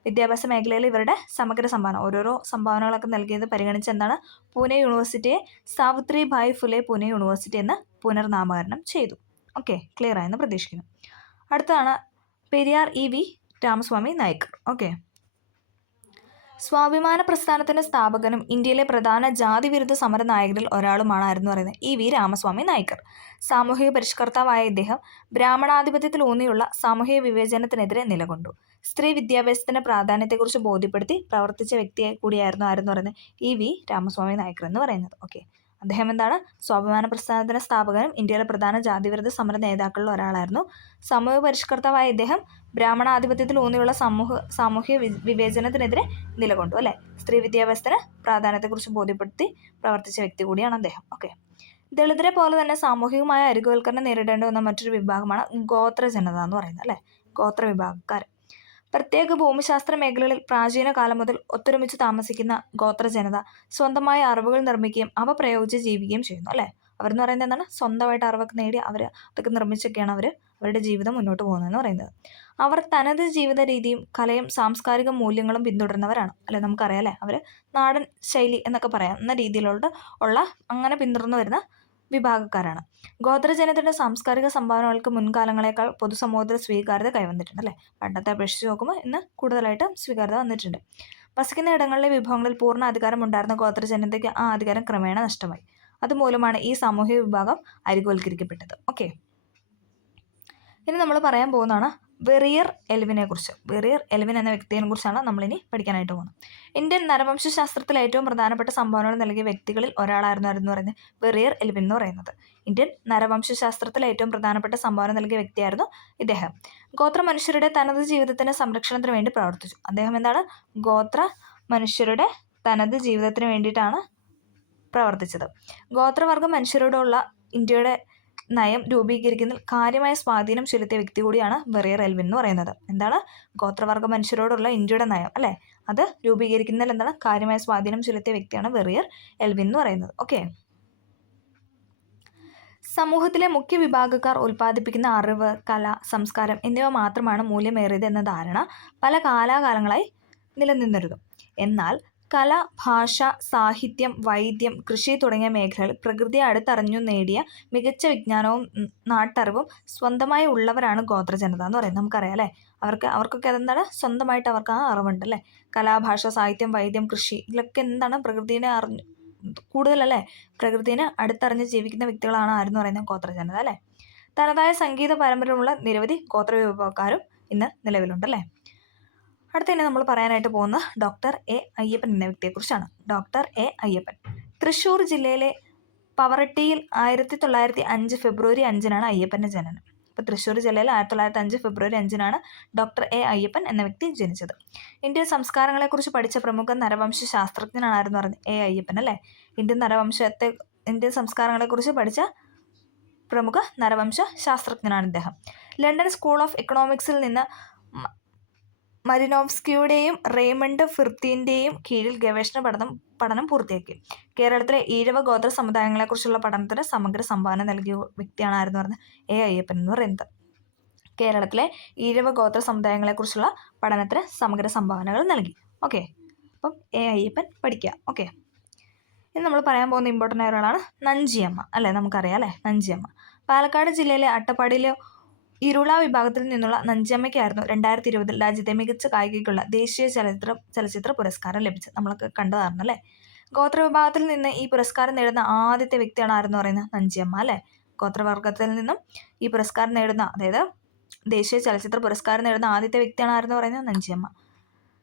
വിദ്യാഭ്യാസ മേഖലയിൽ ഇവരുടെ സമഗ്ര സംഭാവന, ഓരോരോ സംഭാവനകളൊക്കെ നൽകിയത് പരിഗണിച്ച് എന്താണ് പൂനെ യൂണിവേഴ്സിറ്റിയെ സാവിത്രിബായി ഫുലെ പൂനെ യൂണിവേഴ്സിറ്റി എന്ന് പുനർനാമകരണം ചെയ്തു. ഓക്കെ, ക്ലിയർ ആയെന്ന് പ്രതീക്ഷിക്കുന്നു. അടുത്തതാണ് പെരിയാർ ഇ.വി. രാമസ്വാമി നായ്ക്കർ. ഓക്കെ, സ്വാഭിമാന പ്രസ്ഥാനത്തിന്റെ സ്ഥാപകനും ഇന്ത്യയിലെ പ്രധാന ജാതിവിരുദ്ധ സമര നായകരിൽ ഒരാളുമാണായിരുന്നു പറയുന്നത് ഇ.വി. രാമസ്വാമി നായ്ക്കർ. സാമൂഹിക പരിഷ്കർത്താവായ ഇദ്ദേഹം ബ്രാഹ്മണാധിപത്യത്തിലൂന്നിയുള്ള സാമൂഹിക വിവേചനത്തിനെതിരെ നിലകൊണ്ടു. സ്ത്രീ വിദ്യാഭ്യാസത്തിന്റെ പ്രാധാന്യത്തെക്കുറിച്ച് ബോധ്യപ്പെടുത്തി പ്രവർത്തിച്ച വ്യക്തിയായി കൂടിയായിരുന്നു ആരെന്ന് പറയുന്നത് ഇ.വി. രാമസ്വാമി നായ്ക്കർ എന്ന് പറയുന്നത്. ഓക്കെ, അദ്ദേഹം എന്താണ്? സ്വാഭിമാന പ്രസ്ഥാനത്തിന്റെ സ്ഥാപകനും ഇന്ത്യയിലെ പ്രധാന ജാതിവിരുദ്ധ സമര നേതാക്കളിൽ ഒരാളായിരുന്നു. സാമൂഹിക പരിഷ്കർത്താവായ ഇദ്ദേഹം ബ്രാഹ്മണാധിപത്യത്തിൽ ഊന്നിയുള്ള സാമൂഹിക വിവേചനത്തിനെതിരെ നിലകൊണ്ടു. അല്ലെ, സ്ത്രീ വിദ്യാഭ്യാസത്തിന് പ്രാധാന്യത്തെക്കുറിച്ച് ബോധ്യപ്പെടുത്തി പ്രവർത്തിച്ച വ്യക്തി കൂടിയാണ് അദ്ദേഹം. ഓക്കെ, ദളിതരെ പോലെ തന്നെ സാമൂഹികമായ അരികുവൽക്കരണം നേരിടേണ്ടി വന്ന മറ്റൊരു വിഭാഗമാണ് ഗോത്ര ജനത എന്ന് പറയുന്നത്. അല്ലെ, ഗോത്ര വിഭാഗക്കാർ. പ്രത്യേക ഭൂമിശാസ്ത്ര മേഖലകളിൽ പ്രാചീന കാലം മുതൽ ഒത്തൊരുമിച്ച് താമസിക്കുന്ന ഗോത്ര ജനത സ്വന്തമായ അറിവുകൾ നിർമ്മിക്കുകയും അവ പ്രയോഗിച്ച് ജീവിക്കുകയും ചെയ്യുന്നു. അല്ലേ, അവരെന്ന് പറയുന്നത് എന്താണ്? സ്വന്തമായിട്ട് അറിവൊക്കെ നേടി അവർ അതൊക്കെ നിർമ്മിച്ചൊക്കെയാണ് അവരുടെ ജീവിതം മുന്നോട്ട് പോകുന്നതെന്ന് പറയുന്നത്. അവർ തനത് ജീവിത രീതിയും കലയും സാംസ്കാരിക മൂല്യങ്ങളും പിന്തുടരുന്നവരാണ്. അല്ലെ, നമുക്കറിയാം അല്ലേ, അവർ നാടൻ ശൈലി എന്നൊക്കെ പറയാം എന്ന രീതിയിലുള്ള അങ്ങനെ പിന്തുടർന്നു വരുന്ന വിഭാഗക്കാരാണ്. ഗോത്രജനതയുടെ സാംസ്കാരിക സംഭാവനകൾക്ക് മുൻകാലങ്ങളെക്കാൾ പൊതുസമൂഹത്തിൽ സ്വീകാര്യത കൈവന്നിട്ടുണ്ട്. അല്ലേ, പണ്ടത്തെ അപേക്ഷിച്ച് നോക്കുമ്പോൾ ഇന്ന് കൂടുതലായിട്ട് സ്വീകാര്യത വന്നിട്ടുണ്ട്. വസിക്കുന്ന ഇടങ്ങളിലെ വിഭവങ്ങളിൽ പൂർണ്ണ അധികാരം ഉണ്ടായിരുന്ന ഗോത്രജനതയ്ക്ക് ആ അധികാരം ക്രമേണ നഷ്ടമായി. അതുമൂലമാണ് ഈ സാമൂഹിക വിഭാഗം അരികുവൽക്കരിക്കപ്പെട്ടത്. ഓക്കെ, ഇനി നമ്മൾ പറയാൻ പോകുന്നതാണ് വെറിയർ എൽവിനെ കുറിച്ച്. വെറിയർ എൽവിൻ എന്ന വ്യക്തിയെ കുറിച്ചാണ് നമ്മളിനി പഠിക്കാനായിട്ട് പോകുന്നത്. ഇന്ത്യൻ നരവംശാസ്ത്രത്തിൽ ഏറ്റവും പ്രധാനപ്പെട്ട സംഭാവനകൾ നൽകിയ വ്യക്തികളിൽ ഒരാളായിരുന്നു പറയുന്നത് വെറിയർ എൽവിൻ എന്ന് പറയുന്നത്. ഇന്ത്യൻ നരവംശാസ്ത്രത്തിൽ ഏറ്റവും പ്രധാനപ്പെട്ട സംഭാവന നൽകിയ വ്യക്തിയായിരുന്നു ഇദ്ദേഹം. ഗോത്ര മനുഷ്യരുടെ തനത് ജീവിതത്തിന്റെ സംരക്ഷണത്തിന് വേണ്ടി പ്രവർത്തിച്ചു. അദ്ദേഹം എന്താണ്? ഗോത്ര മനുഷ്യരുടെ തനത് ജീവിതത്തിന് വേണ്ടിയിട്ടാണ് പ്രവർത്തിച്ചത്. ഗോത്രവർഗ മനുഷ്യരോടുള്ള ഇന്ത്യയുടെ നയം രൂപീകരിക്കുന്നതിൽ കാര്യമായ സ്വാധീനം ചെലുത്തിയ വ്യക്തി കൂടിയാണ് വെറിയർ എൽവിൻ എന്ന് പറയുന്നത്. എന്താണ്? ഗോത്രവർഗ മനുഷ്യരോടുള്ള ഇന്ത്യയുടെ നയം, അല്ലേ, അത് രൂപീകരിക്കുന്നതിൽ എന്താണ് കാര്യമായ സ്വാധീനം ചെലുത്തിയ വ്യക്തിയാണ് വെറിയർ എൽവിൻ എന്ന് പറയുന്നത്. ഓക്കെ, സമൂഹത്തിലെ മുഖ്യ വിഭാഗക്കാർ ഉൽപ്പാദിപ്പിക്കുന്ന അറിവ്, കല, സംസ്കാരം എന്നിവ മാത്രമാണ് മൂല്യമേറിയത് എന്ന ധാരണ പല കാലാകാലങ്ങളായി നിലനിന്നിരുന്നു. എന്നാൽ കല, ഭാഷ, സാഹിത്യം, വൈദ്യം, കൃഷി തുടങ്ങിയ മേഖലകളിൽ പ്രകൃതിയെ അടുത്തറിഞ്ഞു നേടിയ മികച്ച വിജ്ഞാനവും നാട്ടറിവും സ്വന്തമായി ഉള്ളവരാണ് ഗോത്രജനത എന്ന് പറയുന്നത്. നമുക്കറിയാം അല്ലേ, അവർക്കൊക്കെ അതെന്താണ്? സ്വന്തമായിട്ട് അവർക്ക് ആ അറിവുണ്ട്. അല്ലേ, കലാ, ഭാഷ, സാഹിത്യം, വൈദ്യം, കൃഷി ഇതിലൊക്കെ എന്താണ്? പ്രകൃതിനെ കൂടുതലല്ലേ, പ്രകൃതിനെ അടുത്തറിഞ്ഞ് ജീവിക്കുന്ന വ്യക്തികളാണ് ആരെന്ന് പറയുന്നത് ഗോത്രജനത. അല്ലേ, തനതായ സംഗീത പരമ്പരയുള്ള നിരവധി ഗോത്ര വിഭാഗക്കാരും ഇന്ന് നിലവിലുണ്ടല്ലേ. അടുത്തന്നെ നമ്മൾ പറയാനായിട്ട് പോകുന്ന ഡോക്ടർ എ അയ്യപ്പൻ എന്ന വ്യക്തിയെക്കുറിച്ചാണ്. ഡോക്ടർ എ അയ്യപ്പൻ തൃശ്ശൂർ ജില്ലയിലെ പവറട്ടിയിൽ 1905 ഫെബ്രുവരി 5 അയ്യപ്പൻ്റെ ജനനം. അപ്പോൾ തൃശ്ശൂർ ജില്ലയിൽ 1905 ഫെബ്രുവരി 5 ഡോക്ടർ എ അയ്യപ്പൻ എന്ന വ്യക്തി ജനിച്ചത്. ഇന്ത്യൻ സംസ്കാരങ്ങളെക്കുറിച്ച് പഠിച്ച പ്രമുഖ നരവംശ ശാസ്ത്രജ്ഞനായിരുന്നു പറയുന്നത് എ അയ്യപ്പൻ. അല്ലേ, ഇന്ത്യൻ സംസ്കാരങ്ങളെക്കുറിച്ച് പഠിച്ച പ്രമുഖ നരവംശ ശാസ്ത്രജ്ഞനാണ് ഇദ്ദേഹം. ലണ്ടൻ സ്കൂൾ ഓഫ് എക്കണോമിക്സിൽ നിന്ന് മരിനോവ്സ്കിയുടെയും റെയ്മണ്ട് ഫിർത്തിൻ്റെയും കീഴിൽ ഗവേഷണ പഠനം പൂർത്തിയാക്കി. കേരളത്തിലെ ഈഴവ ഗോത്ര സമുദായങ്ങളെക്കുറിച്ചുള്ള പഠനത്തിന് സമഗ്ര സംഭാവന നൽകിയ വ്യക്തിയാണ് ആരെന്ന് പറയുന്നത് എ അയ്യപ്പൻ എന്ന് പറയുന്നത്. കേരളത്തിലെ ഈഴവ ഗോത്ര സമുദായങ്ങളെക്കുറിച്ചുള്ള പഠനത്തിന് സമഗ്ര സംഭാവനകൾ നൽകി. ഓക്കെ, അപ്പം എ അയ്യപ്പൻ പഠിക്കുക. ഓക്കെ, ഇനി നമ്മൾ പറയാൻ പോകുന്ന ഇമ്പോർട്ടൻ്റ് ആയ ഒരാളാണ് നഞ്ചിയമ്മ. അല്ലേ, നമുക്കറിയാം അല്ലേ, നഞ്ചിയമ്മ. പാലക്കാട് ജില്ലയിലെ അട്ടപ്പാടിയിലെ ഇരുള വിഭാഗത്തിൽ നിന്നുള്ള നഞ്ചിയമ്മയ്ക്കായിരുന്നു 2020 രാജ്യത്തെ മികച്ച ഗായികയ്ക്കുള്ള ദേശീയ ചലച്ചിത്ര പുരസ്കാരം ലഭിച്ചത്. നമ്മളൊക്കെ കണ്ടതായിരുന്നു അല്ലേ. ഗോത്രവിഭാഗത്തിൽ നിന്ന് ഈ പുരസ്കാരം നേടുന്ന ആദ്യത്തെ വ്യക്തിയാണ് ആരെന്ന് പറയുന്നത് നഞ്ചിയമ്മ. അല്ലേ, ഗോത്രവർഗത്തിൽ നിന്നും ഈ പുരസ്കാരം നേടുന്ന, അതായത് ദേശീയ ചലച്ചിത്ര പുരസ്കാരം നേടുന്ന ആദ്യത്തെ വ്യക്തിയാണ് ആരെന്ന് പറയുന്നത് നഞ്ചിയമ്മ.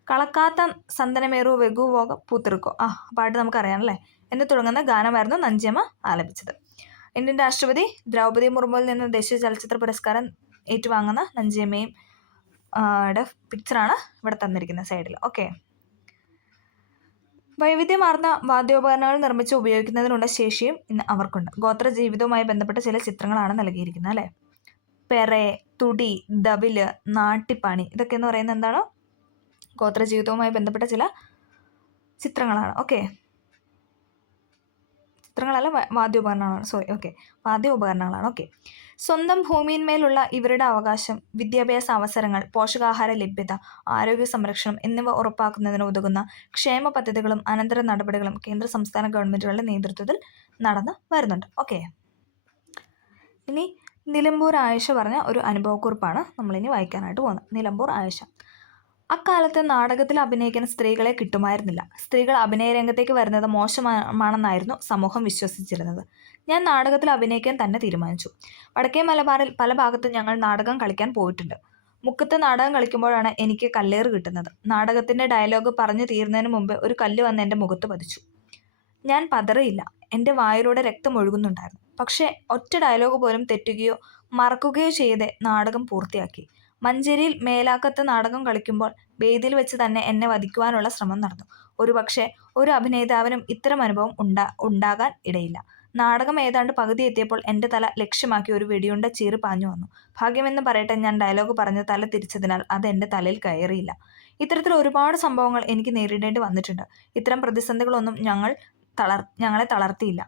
കളക്കാത്ത സന്തനമേറു വെഗുവോക പൂത്തിറുക്കോ, പാട്ട് നമുക്കറിയാം അല്ലേ, എന്ന് തുടങ്ങുന്ന ഗാനമായിരുന്നു നഞ്ചിയമ്മ ആലപിച്ചത്. ഇന്ത്യൻ രാഷ്ട്രപതി ദ്രൗപദി മുർമുവിൽ നിന്ന് ദേശീയ ചലച്ചിത്ര പുരസ്കാരം ഏറ്റുവാങ്ങുന്ന നഞ്ചിയമ്മയും പിക്ചറാണ് ഇവിടെ തന്നിരിക്കുന്നത് സൈഡിൽ. ഓക്കെ, വൈവിധ്യമാർന്ന വാദ്യോപകരണങ്ങൾ നിർമ്മിച്ച് ഉപയോഗിക്കുന്നതിനുള്ള ശേഷിയും ഇന്ന് അവർക്കുണ്ട്. ഗോത്ര ജീവിതവുമായി ബന്ധപ്പെട്ട ചില ചിത്രങ്ങളാണ് നൽകിയിരിക്കുന്നത്. അല്ലേ, പെറെ, തുടി, ദവില്, നാട്ടിപ്പാണി ഇതൊക്കെ എന്ന് പറയുന്നത് എന്താണോ ഗോത്ര ജീവിതവുമായി ബന്ധപ്പെട്ട ചില ചിത്രങ്ങളാണ്. ഓക്കെ, ചിത്രങ്ങളല്ല, വാദ്യോപകരണങ്ങളാണ്. ഓക്കെ, സ്വന്തം ഭൂമിയിന്മേലുള്ള ഇവരുടെ അവകാശം, വിദ്യാഭ്യാസ അവസരങ്ങൾ, പോഷകാഹാര ലഭ്യത, ആരോഗ്യ സംരക്ഷണം എന്നിവ ഉറപ്പാക്കുന്നതിന് ഉതകുന്ന ക്ഷേമ പദ്ധതികളും അനന്തര നടപടികളും കേന്ദ്ര സംസ്ഥാന ഗവൺമെൻറ്റുകളുടെ നേതൃത്വത്തിൽ നടന്നു വരുന്നുണ്ട്. ഓക്കെ, ഇനി നിലമ്പൂർ ആയിഷ പറഞ്ഞ ഒരു അനുഭവക്കുറിപ്പാണ് നമ്മളിനി വായിക്കാനായിട്ട് പോകുന്നത്. നിലമ്പൂർ ആയിഷ അക്കാലത്ത് നാടകത്തിൽ അഭിനയിക്കാൻ സ്ത്രീകളെ കിട്ടുമായിരുന്നില്ല. സ്ത്രീകൾ അഭിനയ രംഗത്തേക്ക് വരുന്നത് മോശമാണെന്നായിരുന്നു സമൂഹം വിശ്വസിച്ചിരുന്നത്. ഞാൻ നാടകത്തിൽ അഭിനയിക്കാൻ തന്നെ തീരുമാനിച്ചു. വടക്കേ മലബാറിൽ പല ഭാഗത്തും ഞങ്ങൾ നാടകം കളിക്കാൻ പോയിട്ടുണ്ട്. മുക്കത്ത് നാടകം കളിക്കുമ്പോഴാണ് എനിക്ക് കല്ലേറ് കിട്ടുന്നത്. നാടകത്തിന്റെ ഡയലോഗ് പറഞ്ഞു തീരുന്നതിന് മുമ്പ് ഒരു കല്ല് വന്ന് എൻ്റെ മുഖത്ത് പതിച്ചു. ഞാൻ പതറിയില്ല. എൻ്റെ വായിലൂടെ രക്തം ഒഴുകുന്നുണ്ടായിരുന്നു. പക്ഷേ ഒറ്റ ഡയലോഗ് പോലും തെറ്റുകയോ മറക്കുകയോ ചെയ്ത് നാടകം പൂർത്തിയാക്കി. മഞ്ചേരിയിൽ മേലാക്കത്ത് നാടകം കളിക്കുമ്പോൾ വേദിയിൽ വെച്ച് തന്നെ എന്നെ വധിക്കുവാനുള്ള ശ്രമം നടന്നു. ഒരുപക്ഷെ ഒരു അഭിനേതാവിനും ഇത്തരം അനുഭവം ഉണ്ടാകാൻ ഇടയില്ല. നാടകം ഏതാണ്ട് പകുതി എത്തിയപ്പോൾ എൻ്റെ തല ലക്ഷ്യമാക്കി ഒരു വെടിയുണ്ട ചീറി പാഞ്ഞു വന്നു. ഭാഗ്യമെന്ന് പറയട്ടെ, ഞാൻ ഡയലോഗ് പറഞ്ഞ് തല തിരിച്ചതിനാൽ അത് എൻ്റെ തലയിൽ കയറിയില്ല. ഇത്തരത്തിൽ ഒരുപാട് സംഭവങ്ങൾ എനിക്ക് നേരിടേണ്ടി വന്നിട്ടുണ്ട്. ഇത്തരം പ്രതിസന്ധികളൊന്നും ഞങ്ങളെ തളർത്തിയില്ല.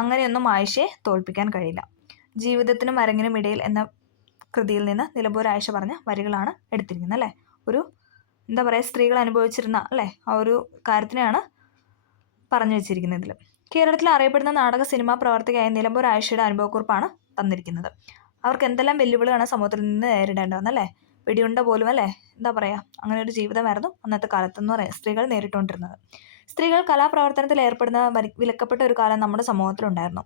അങ്ങനെയൊന്നും ആയിഷയെ തോൽപ്പിക്കാൻ കഴിയില്ല. ജീവിതത്തിനും അരങ്ങിനും ഇടയിൽ എന്ന കൃതിയിൽ നിന്ന് നിലമ്പൂർ ആയിഷ പറഞ്ഞ വരികളാണ് എടുത്തിരിക്കുന്നത് അല്ലേ. ഒരു എന്താ പറയുക, സ്ത്രീകൾ അനുഭവിച്ചിരുന്ന അല്ലേ ആ ഒരു കാര്യത്തിനെയാണ് പറഞ്ഞു വെച്ചിരിക്കുന്നത് ഇതിൽ. കേരളത്തിൽ അറിയപ്പെടുന്ന നാടക സിനിമാ പ്രവർത്തകയായ നിലമ്പൂർ ആയിഷയുടെ അനുഭവക്കുറിപ്പാണ് തന്നിരിക്കുന്നത്. അവർക്ക് എന്തെല്ലാം വെല്ലുവിളിയാണ് സമൂഹത്തിൽ നിന്ന് നേരിടേണ്ടി വന്നല്ലേ. വെടിയുണ്ട പോലും അല്ലേ, എന്താ പറയുക, അങ്ങനെ ഒരു ജീവിതമായിരുന്നു അന്നത്തെ കാലത്തെന്ന് പറയാം സ്ത്രീകൾ നേരിട്ടുകൊണ്ടിരുന്നത്. സ്ത്രീകൾ കലാപ്രവർത്തനത്തിൽ ഏർപ്പെടുന്ന വിലക്കപ്പെട്ട ഒരു കാലം നമ്മുടെ സമൂഹത്തിലുണ്ടായിരുന്നു.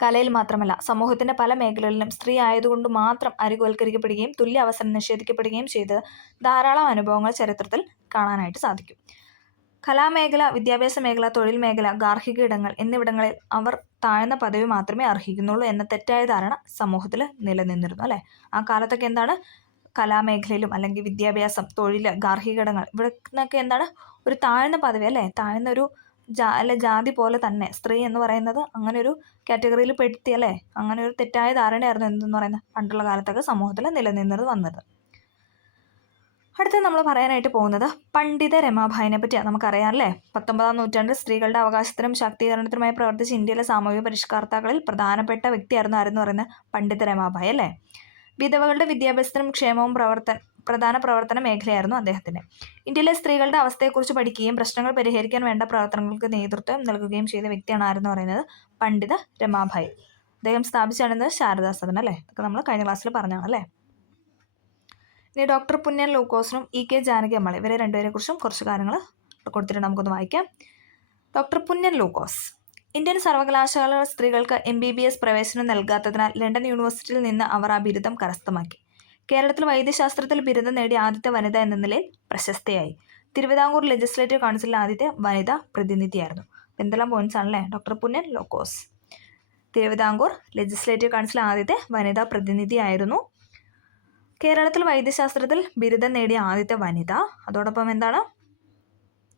കലയിൽ മാത്രമല്ല, സമൂഹത്തിന്റെ പല മേഖലകളിലും സ്ത്രീ ആയതുകൊണ്ട് മാത്രം അരികുവൽക്കരിക്കപ്പെടുകയും തുല്യ അവസരം നിഷേധിക്കപ്പെടുകയും ചെയ്ത് ധാരാളം അനുഭവങ്ങൾ ചരിത്രത്തിൽ കാണാനായിട്ട് സാധിക്കും. കലാമേഖല, വിദ്യാഭ്യാസ മേഖല, തൊഴിൽ മേഖല, ഗാർഹിക ഇടങ്ങൾ എന്നിവിടങ്ങളിൽ അവർ താഴ്ന്ന പദവി മാത്രമേ അർഹിക്കുന്നുള്ളൂ എന്ന തെറ്റായ ധാരണ സമൂഹത്തിൽ നിലനിന്നിരുന്നു അല്ലേ. ആ കാലത്തൊക്കെ എന്താണ്, കലാമേഖലയിലും അല്ലെങ്കിൽ വിദ്യാഭ്യാസം, തൊഴിൽ, ഗാർഹിക ഇടങ്ങൾ ഇവിടെ നിന്നൊക്കെ എന്താണ് ഒരു താഴ്ന്ന പദവി അല്ലേ, താഴ്ന്ന ഒരു ജാതി പോലെ തന്നെ സ്ത്രീ എന്ന് പറയുന്നത് അങ്ങനെ ഒരു കാറ്റഗറിയിൽ പെടുത്തി അല്ലേ. അങ്ങനെ ഒരു തെറ്റായ ധാരണയായിരുന്നു എന്തെന്ന് പറയുന്നത് പണ്ടുള്ള കാലത്തൊക്കെ സമൂഹത്തിൽ നിലനിന്നത് വന്നത്. അടുത്ത് നമ്മൾ പറയാനായിട്ട് പോകുന്നത് പണ്ഡിത രമാബായിനെ പറ്റിയാണ്. നമുക്കറിയാം അല്ലേ, 19-ാം നൂറ്റാണ്ടിൽ സ്ത്രീകളുടെ അവകാശത്തിനും ശാക്തീകരണത്തിനുമായി പ്രവർത്തിച്ച ഇന്ത്യയിലെ സാമൂഹിക പരിഷ്കർത്താക്കളിൽ പ്രധാനപ്പെട്ട വ്യക്തിയായിരുന്നു ആരെന്ന് പറയുന്നത് പണ്ഡിത രമാബായി അല്ലേ. വിധവകളുടെ വിദ്യാഭ്യാസത്തിനും ക്ഷേമവും പ്രധാന പ്രവർത്തന മേഖലയായിരുന്നു അദ്ദേഹത്തിന്. ഇന്ത്യയിലെ സ്ത്രീകളുടെ അവസ്ഥയെക്കുറിച്ച് പഠിക്കുകയും പ്രശ്നങ്ങൾ പരിഹരിക്കാൻ വേണ്ട പ്രവർത്തനങ്ങൾക്ക് നേതൃത്വം നൽകുകയും ചെയ്ത വ്യക്തിയാണ് ആരെന്ന് പറയുന്നത് പണ്ഡിത രമാബായി. അദ്ദേഹം സ്ഥാപിച്ചാണെന്നത് ശാരദാ സദൻ അല്ലേ. ഇതൊക്കെ നമ്മൾ കഴിഞ്ഞ ക്ലാസ്സിൽ പറഞ്ഞാണ് അല്ലേ. ഇനി ഡോക്ടർ പുന്നൻ ലൂക്കോസിനും E.K. ജാനകി അമ്മാൾ, ഇവരെ രണ്ടുപേരെ കുറിച്ചും കുറച്ച് കാര്യങ്ങൾ കൊടുത്തിട്ട് നമുക്കൊന്ന് വായിക്കാം. ഡോക്ടർ പുന്നൻ ലൂക്കോസ് ഇന്ത്യൻ സർവകലാശാല സ്ത്രീകൾക്ക് MBBS പ്രവേശനം നൽകാത്തതിനാൽ ലണ്ടൻ യൂണിവേഴ്സിറ്റിയിൽ നിന്ന് അവർ ആ ബിരുദം കരസ്ഥമാക്കി. കേരളത്തിൽ വൈദ്യശാസ്ത്രത്തിൽ ബിരുദം നേടിയ ആദ്യത്തെ വനിത എന്ന നിലയിൽ പ്രശസ്തയായി. തിരുവിതാംകൂർ ലെജിസ്ലേറ്റീവ് കൗൺസിലിലെ ആദ്യത്തെ വനിതാ പ്രതിനിധിയായിരുന്നു. എന്തെല്ലാം പോയിന്റ്സ് ആണല്ലേ. ഡോക്ടർ പുന്നൻ ലൂക്കോസ് തിരുവിതാംകൂർ ലെജിസ്ലേറ്റീവ് കൗൺസിൽ ആദ്യത്തെ വനിതാ പ്രതിനിധിയായിരുന്നു. കേരളത്തിൽ വൈദ്യശാസ്ത്രത്തിൽ ബിരുദം നേടിയ ആദ്യത്തെ വനിത. അതോടൊപ്പം എന്താണ്,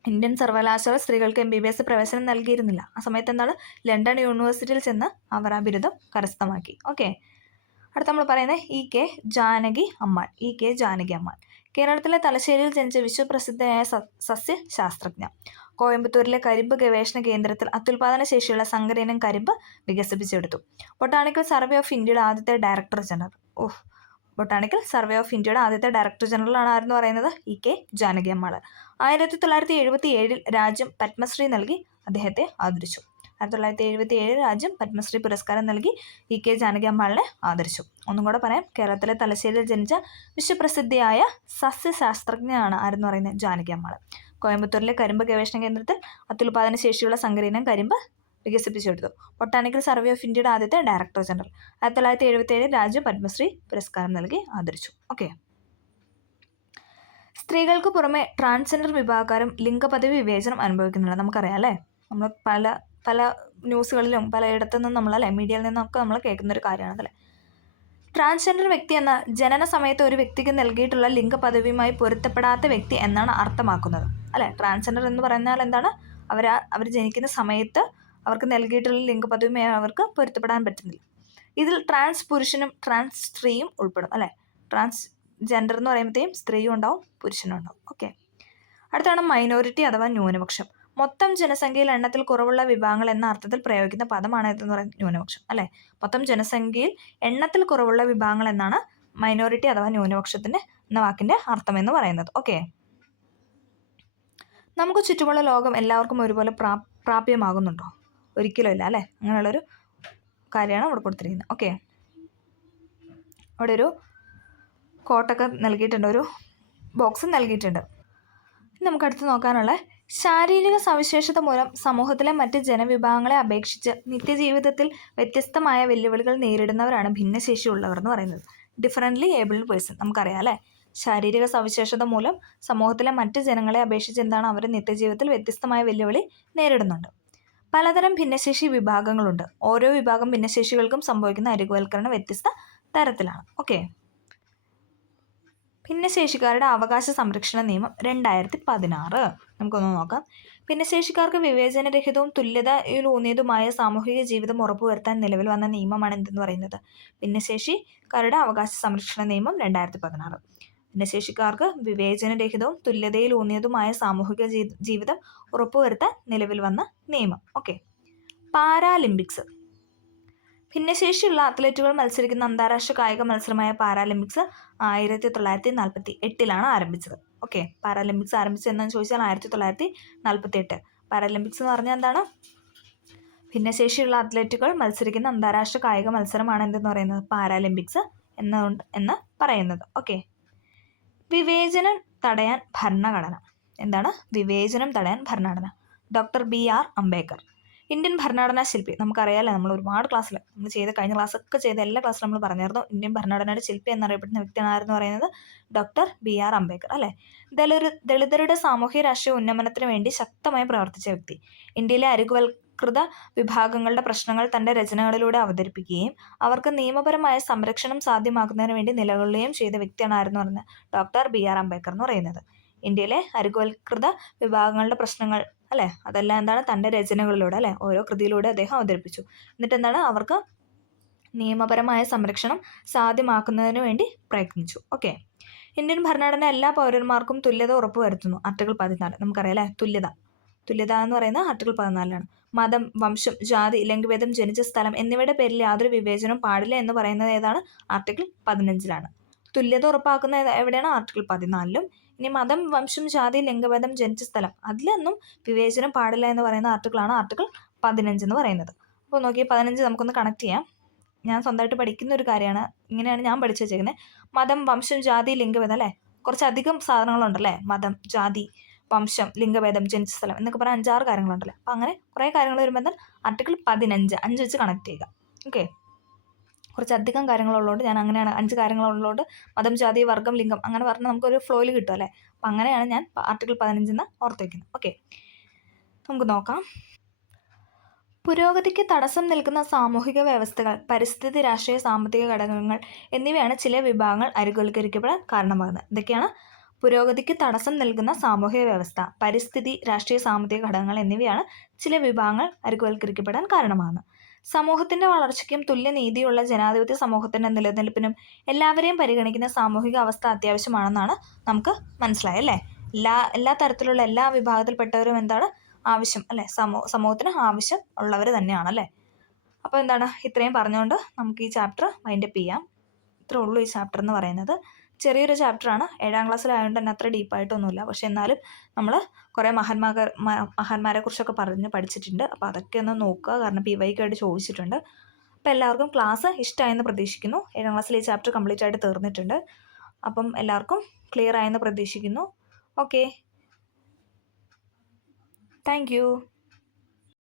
ഇന്ത്യൻ സർവകലാശാല സ്ത്രീകൾക്ക് MBBS പ്രവേശനം നൽകിയിരുന്നില്ല. ആ സമയത്ത് എന്താണ്, ലണ്ടൻ യൂണിവേഴ്സിറ്റിയിൽ ചെന്ന് അവർ ആ ബിരുദം കരസ്ഥമാക്കി. ഓക്കെ. അടുത്ത നമ്മൾ പറയുന്നത് E.K. ജാനകി അമ്മാൾ. E.K. ജാനകി അമ്മാൾ കേരളത്തിലെ തലശ്ശേരിയിൽ ജനിച്ച വിശ്വപ്രസിദ്ധയായ സസ്യശാസ്ത്രജ്ഞ. കോയമ്പത്തൂരിലെ കരിമ്പ് ഗവേഷണ കേന്ദ്രത്തിൽ അത്യുൽപാദന ശേഷിയുള്ള സങ്കരയിനം കരിമ്പ് വികസിപ്പിച്ചെടുത്തു. ബൊട്ടാണിക്കൽ സർവേ ഓഫ് ഇന്ത്യയുടെ ആദ്യത്തെ director general. Botanical survey of ഇന്ത്യയുടെ ആദ്യത്തെ ഡയറക്ടർ ജനറലാണ് ആരെന്ന് പറയുന്നത് E.K. ജാനകി അമ്മാൾ. 1977 രാജ്യം പത്മശ്രീ നൽകി അദ്ദേഹത്തെ ആദരിച്ചു. 1977 രാജ്യം പത്മശ്രീ പുരസ്കാരം നൽകി E.K. ജാനകി അമ്മാളിനെ ആദരിച്ചു. ഒന്നും കൂടെ പറയാം, കേരളത്തിലെ തലശ്ശേരിയിൽ ജനിച്ച വിശ്വപ്രസിദ്ധിയായ സസ്യശാസ്ത്രജ്ഞനാണ് ആരെന്ന് പറയുന്നത് ജാനകി അമ്മാൾ. കോയമ്പത്തൂരിലെ കരിമ്പ് ഗവേഷണ കേന്ദ്രത്തിൽ അത്യുൽപാദന ശേഷിയുള്ള സങ്കരയിനം കരിമ്പ് വികസിപ്പിച്ചെടുത്തു. ബൊട്ടാണിക്കൽ സർവേ ഓഫ് ഇന്ത്യയുടെ ആദ്യത്തെ ഡയറക്ടർ ജനറൽ. 1977 രാജ്യം പത്മശ്രീ പുരസ്കാരം നൽകി ആദരിച്ചു. ഓക്കെ. സ്ത്രീകൾക്ക് പുറമെ ട്രാൻസ്ജെൻഡർ വിഭാഗക്കാരും ലിംഗപദവി വിവേചനം അനുഭവിക്കുന്നുണ്ട്. നമുക്കറിയാം അല്ലേ. നമ്മൾ പല ന്യൂസുകളിലും പലയിടത്തു നിന്നും നമ്മളല്ലേ, മീഡിയയിൽ നിന്നൊക്കെ നമ്മൾ കേൾക്കുന്നൊരു കാര്യമാണല്ലേ. ട്രാൻസ്ജെൻഡർ വ്യക്തി എന്ന ജനന സമയത്ത് ഒരു വ്യക്തിക്ക് നൽകിയിട്ടുള്ള ലിംഗപദവിയുമായി പൊരുത്തപ്പെടാത്ത വ്യക്തി എന്നാണ് അർത്ഥമാക്കുന്നത് അല്ലേ. ട്രാൻസ്ജെൻഡർ എന്ന് പറഞ്ഞാൽ എന്താണ്, അവർ ജനിക്കുന്ന സമയത്ത് അവർക്ക് നൽകിയിട്ടുള്ള ലിംഗപദവിയുമായി അവർക്ക് പൊരുത്തപ്പെടാൻ പറ്റുന്നില്ല. ഇതിൽ ട്രാൻസ് പുരുഷനും ട്രാൻസ് സ്ത്രീയും ഉൾപ്പെടും അല്ലേ. ട്രാൻസ് ജെൻഡർ എന്ന് പറയുമ്പോഴത്തേക്കും സ്ത്രീയും ഉണ്ടാവും പുരുഷനും ഉണ്ടാവും. ഓക്കെ. അടുത്താണ് മൈനോറിറ്റി അഥവാ ന്യൂനപക്ഷം. മൊത്തം ജനസംഖ്യയിൽ എണ്ണത്തിൽ കുറവുള്ള വിഭാഗങ്ങൾ എന്ന അർത്ഥത്തിൽ പ്രയോഗിക്കുന്ന പദമാണ് ഇതെന്ന് പറയുന്നത് ന്യൂനപക്ഷം അല്ലേ. മൊത്തം ജനസംഖ്യയിൽ എണ്ണത്തിൽ കുറവുള്ള വിഭാഗങ്ങൾ എന്നാണ് മൈനോറിറ്റി അഥവാ ന്യൂനപക്ഷത്തിന്റെ എന്ന വാക്കിന്റെ അർത്ഥം എന്ന് പറയുന്നത്. ഓക്കെ. നമുക്ക് ചുറ്റുമുള്ള ലോകം എല്ലാവർക്കും ഒരുപോലെ പ്രാപ്യമാകുന്നുണ്ടോ? ഒരിക്കലും ഇല്ല അല്ലേ. അങ്ങനെയുള്ളൊരു കാര്യമാണ് ഇവിടെ കൊടുത്തിരിക്കുന്നത്. ഓക്കെ. അവിടെ ഒരു കോട്ടൊക്കെ നൽകിയിട്ടുണ്ട്, ഒരു ബോക്സ് നൽകിയിട്ടുണ്ട്. നമുക്ക് അടുത്ത് നോക്കാനുള്ള ശാരീരിക സവിശേഷത മൂലം സമൂഹത്തിലെ മറ്റ് ജനവിഭാഗങ്ങളെ അപേക്ഷിച്ച് നിത്യജീവിതത്തിൽ വ്യത്യസ്തമായ വെല്ലുവിളികൾ നേരിടുന്നവരാണ് ഭിന്നശേഷിയുള്ളവർ എന്ന് പറയുന്നത്. Differently abled person. നമുക്കറിയാം അല്ലേ, ശാരീരിക സവിശേഷത മൂലം സമൂഹത്തിലെ മറ്റ് ജനങ്ങളെ അപേക്ഷിച്ച് എന്താണ് അവർ നിത്യജീവിതത്തിൽ വ്യത്യസ്തമായ വെല്ലുവിളി നേരിടുന്നുണ്ട്. പലതരം ഭിന്നശേഷി വിഭാഗങ്ങളുണ്ട്. ഓരോ വിഭാഗം ഭിന്നശേഷികൾക്കും സംഭവിക്കുന്ന അരികുവൽക്കരണം വ്യത്യസ്ത തരത്തിലാണ്. ഓക്കെ, ഭിന്നശേഷിക്കാരുടെ അവകാശ സംരക്ഷണ നിയമം 2016 നമുക്കൊന്ന് നോക്കാം. ഭിന്നശേഷിക്കാർക്ക് വിവേചനരഹിതവും തുല്യതയിലൂന്നിയതുമായ സാമൂഹിക ജീവിതം ഉറപ്പുവരുത്താൻ നിലവിൽ വന്ന നിയമമാണ് എന്തെന്ന് പറയുന്നത്? ഭിന്നശേഷിക്കാരുടെ അവകാശ സംരക്ഷണ നിയമം 2016. ഭിന്നശേഷിക്കാർക്ക് വിവേചനരഹിതവും തുല്യതയിലൂന്നിയതുമായ സാമൂഹിക ജീവിതം ഉറപ്പുവരുത്താൻ നിലവിൽ വന്ന നിയമം. Okay, Paralympics. ഭിന്നശേഷിയുള്ള അത്ലറ്റുകൾ മത്സരിക്കുന്ന അന്താരാഷ്ട്ര കായിക മത്സരമായ പാരാലിമ്പിക്സ് 1948 ആരംഭിച്ചത്. ഓക്കെ, പാരാലിമ്പിക്സ് ആരംഭിച്ചത് എന്നാന്ന് ചോദിച്ചാൽ 1948. പാരാലിമ്പിക്സ് എന്ന് പറഞ്ഞാൽ എന്താണ്? ഭിന്നശേഷിയുള്ള അത്ലറ്റുകൾ മത്സരിക്കുന്ന അന്താരാഷ്ട്ര കായിക മത്സരമാണ് എന്തെന്ന് പറയുന്നത്? പാരാലിമ്പിക്സ് എന്ന് പറയുന്നത്. ഓക്കെ, വിവേചനം തടയാൻ ഭരണഘടന. എന്താണ് വിവേചനം തടയാൻ ഭരണഘടന? Doctor BR Ambedkar. ഇന്ത്യൻ ഭരണഘടനാ ശില്പി. നമുക്കറിയാമല്ലോ, നമ്മൾ ഒരുപാട് ക്ലാസ്സിൽ നമ്മൾ കഴിഞ്ഞ ക്ലാസ്സൊക്കെ ചെയ്ത എല്ലാ ക്ലാസ്സിലും നമ്മൾ പറഞ്ഞിരുന്നു ഇന്ത്യൻ ഭരണഘടനയുടെ ശില്പി എന്നറിയപ്പെടുന്ന വ്യക്തിയാണ് ആരെന്ന് പറയുന്നത്? ഡോക്ടർ BR അംബേദ്കർ അല്ലേ. ദളിതരുടെ സാമൂഹ്യ രാഷ്ട്രീയ ഉന്നമനത്തിന് വേണ്ടി ശക്തമായി പ്രവർത്തിച്ച വ്യക്തി. ഇന്ത്യയിലെ അരികുവൽകൃത വിഭാഗങ്ങളുടെ പ്രശ്നങ്ങൾ തൻ്റെ രചനകളിലൂടെ അവതരിപ്പിക്കുകയും അവർക്ക് നിയമപരമായ സംരക്ഷണം സാധ്യമാക്കുന്നതിന് വേണ്ടി നിലകൊള്ളുകയും ചെയ്ത വ്യക്തിയാണ് ആരെന്ന് പറയുന്നത്? ഡോക്ടർ BR അംബേദ്കർ എന്ന് പറയുന്നത്. ഇന്ത്യയിലെ അരികുവൽകൃത വിഭാഗങ്ങളുടെ പ്രശ്നങ്ങൾ അല്ലേ, അതെല്ലാം എന്താണ് തൻ്റെ രചനകളിലൂടെ അല്ലേ, ഓരോ കൃതിയിലൂടെ അദ്ദേഹം അവതരിപ്പിച്ചു. എന്നിട്ട് എന്താണ് അവർക്ക് നിയമപരമായ സംരക്ഷണം സാധ്യമാക്കുന്നതിന് വേണ്ടി പ്രയത്നിച്ചു. ഓക്കെ, ഇന്ത്യൻ ഭരണഘടന എല്ലാ പൗരന്മാർക്കും തുല്യത ഉറപ്പുവരുത്തുന്നു. ആർട്ടിക്കിൾ 14. നമുക്കറിയാം അല്ലേ, തുല്യത എന്ന് പറയുന്നത് ആർട്ടിക്കിൾ 14. മതം, വംശം, ജാതി, ലിംഗഭേദം, ജനിച്ച സ്ഥലം എന്നിവയുടെ പേരിൽ യാതൊരു വിവേചനവും പാടില്ല എന്ന് പറയുന്നത് ഏതാണ്? ആർട്ടിക്കിൾ 15. തുല്യത ഉറപ്പാക്കുന്നത് എവിടെയാണ്? ആർട്ടിക്കിൾ 14. ഇനി മതം, വംശം, ജാതി, ലിംഗഭേദം, ജനിച്ച സ്ഥലം അതിലൊന്നും വിവേചനം പാടില്ല എന്ന് പറയുന്ന ആർട്ടിക്കിളാണ് ആർട്ടിക്കിൾ 15 എന്ന് പറയുന്നത്. അപ്പോൾ നോക്കി 15 നമുക്കൊന്ന് കണക്ട് ചെയ്യാം. ഞാൻ സ്വന്തമായിട്ട് പഠിക്കുന്ന ഒരു കാര്യമാണ്, ഇങ്ങനെയാണ് ഞാൻ പഠിച്ചു വെച്ചേക്കുന്നത്. മതം, വംശം, ജാതി, ലിംഗഭേദം അല്ലേ, കുറച്ചധികം സാധനങ്ങളുണ്ടല്ലേ. മതം, ജാതി, വംശം, ലിംഗഭേദം, ജനിച്ച സ്ഥലം എന്നൊക്കെ പറഞ്ഞാൽ 5-6 കാര്യങ്ങളുണ്ടല്ലേ. അപ്പോൾ അങ്ങനെ കുറേ കാര്യങ്ങൾ വരുമ്പോൾ ആർട്ടിക്കിൾ 15 5 വെച്ച് കണക്ട് ചെയ്യുക. ഓക്കെ, കുറച്ചധികം കാര്യങ്ങളുള്ളതുകൊണ്ട് ഞാൻ അങ്ങനെയാണ് 5 കാര്യങ്ങളുള്ളതുകൊണ്ട് മതം, ജാതി, വർഗ്ഗം, ലിംഗം അങ്ങനെ പറഞ്ഞാൽ നമുക്കൊരു ഫ്ലോയിൽ കിട്ടും അല്ലേ. അപ്പം അങ്ങനെയാണ് ഞാൻ ആർട്ടിക്കിൾ 15 ഓർത്ത് വയ്ക്കുന്നത്. ഓക്കെ, നമുക്ക് നോക്കാം. പുരോഗതിക്ക് തടസ്സം നിൽക്കുന്ന സാമൂഹിക വ്യവസ്ഥകൾ, പരിസ്ഥിതി, രാഷ്ട്രീയ, സാമ്പത്തിക ഘടകങ്ങൾ എന്നിവയാണ് ചില വിഭാഗങ്ങൾ അരികുവൽക്കരിക്കപ്പെടാൻ കാരണമാകുന്നത്. ഇതൊക്കെയാണ് പുരോഗതിക്ക് തടസ്സം നൽകുന്ന സാമൂഹിക വ്യവസ്ഥ, പരിസ്ഥിതി, രാഷ്ട്രീയ, സാമ്പത്തിക ഘടകങ്ങൾ എന്നിവയാണ് ചില വിഭാഗങ്ങൾ അരികുവൽക്കരിക്കപ്പെടാൻ കാരണമാകുന്നത്. സമൂഹത്തിൻ്റെ വളർച്ചയ്ക്കും തുല്യനീതിയുള്ള ജനാധിപത്യ സമൂഹത്തിൻ്റെ നിലനിൽപ്പിനും എല്ലാവരെയും പരിഗണിക്കുന്ന സാമൂഹിക അവസ്ഥ അത്യാവശ്യമാണെന്നാണ് നമുക്ക് മനസ്സിലായല്ലേ. എല്ലാ തരത്തിലുള്ള എല്ലാ വിഭാഗത്തിൽപ്പെട്ടവരും എന്താണ് ആവശ്യം അല്ലേ, സമൂഹത്തിന് ആവശ്യം ഉള്ളവർ തന്നെയാണല്ലേ. അപ്പോൾ എന്താണ് ഇത്രയും പറഞ്ഞുകൊണ്ട് നമുക്ക് ഈ ചാപ്റ്റർ വൈൻഡപ്പ് ചെയ്യാം. ഇത്രേ ഉള്ളൂ ഈ ചാപ്റ്റർ എന്ന് പറയുന്നത്. ചെറിയൊരു ചാപ്റ്ററാണ്, 7ാം ക്ലാസ്സിലായതുകൊണ്ട് തന്നെ അത്ര ഡീപ്പായിട്ടൊന്നുമില്ല. പക്ഷെ എന്നാലും നമ്മൾ കുറേ മഹാന്മാരെ കുറിച്ചൊക്കെ പഠിച്ചിട്ടുണ്ട്. അപ്പോൾ അതൊക്കെ ഒന്ന് നോക്കുക, കാരണം PYക്കായിട്ട് ചോദിച്ചിട്ടുണ്ട്. അപ്പോൾ എല്ലാവർക്കും ക്ലാസ് ഇഷ്ടമായെന്ന് പ്രതീക്ഷിക്കുന്നു. 7ാം ക്ലാസ്സിൽ ഈ ചാപ്റ്റർ കംപ്ലീറ്റ് ആയിട്ട് തീർന്നിട്ടുണ്ട്. അപ്പം എല്ലാവർക്കും ക്ലിയർ ആയെന്ന് പ്രതീക്ഷിക്കുന്നു. Okay, thank you.